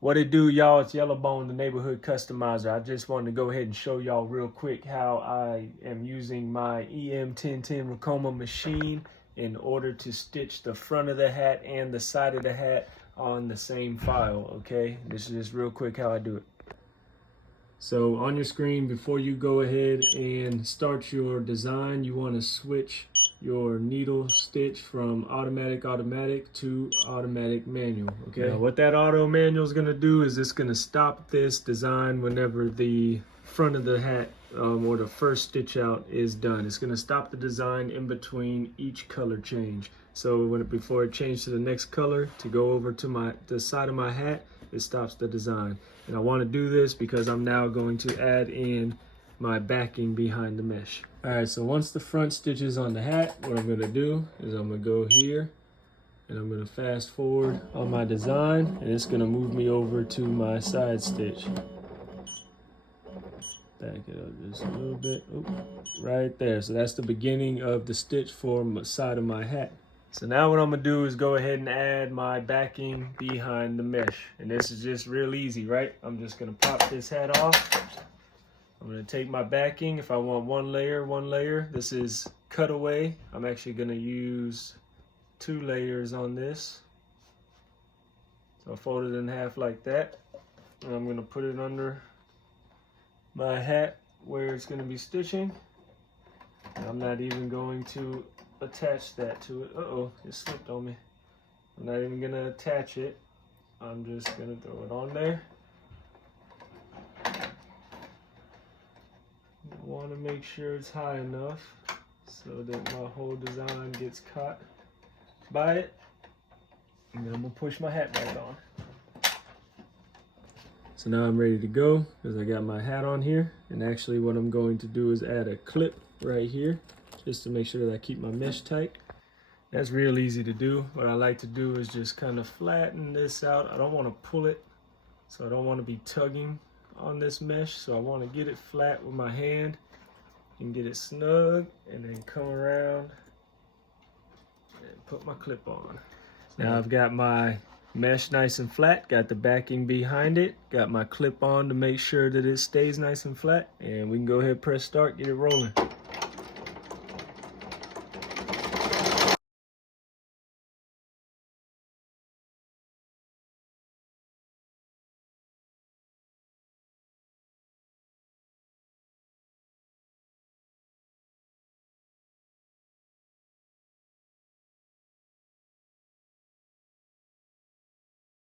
What it do, y'all? It's Yellowbone, the neighborhood customizer. I just wanted to go ahead and show y'all real quick how I am using my EM1010 Ricoma machine in order to stitch the front of the hat and the side of the hat on the same file, okay? This is just real quick how I do it. So on your screen, before you go ahead and start your design, you want to switch your needle stitch from automatic to automatic manual. Okay, now what that auto manual is going to do is it's going to stop this design whenever the front of the hat or the first stitch out is done. It's going to stop the design in between each color change. So before it changes to the next color to go over to the side of my hat, it stops the design. And I want to do this because I'm now going to add in my backing behind the mesh. All right, so once the front stitch is on the hat, what I'm going to do is I'm going to go here and I'm going to fast forward on my design, and it's going to move me over to my side stitch. Back it up just a little bit. Oop, right there. So that's the beginning of the stitch for the side of my hat. So now what I'm going to do is go ahead and add my backing behind the mesh. And this is just real easy, right? I'm just going to pop this hat off. I'm going to take my backing. If I want one layer. This is cutaway. I'm actually going to use 2 layers on this. So I'll fold it in half like that. And I'm going to put it under my hat where it's going to be stitching. And I'm not even going to attach that to it. Uh-oh, it slipped on me. I'm not even going to attach it. I'm just going to throw it on there. Want to make sure it's high enough so that my whole design gets caught by it. And then I'm going to push my hat back on. So now I'm ready to go because I got my hat on here. And actually what I'm going to do is add a clip right here just to make sure that I keep my mesh tight. That's real easy to do. What I like to do is just kind of flatten this out. I don't want to pull it, so I don't want to be tugging on this mesh, so I want to get it flat with my hand and get it snug, and then come around and put my clip on. Now I've got my mesh nice and flat, got the backing behind it, got my clip on to make sure that it stays nice and flat, and we can go ahead and press start, get it rolling.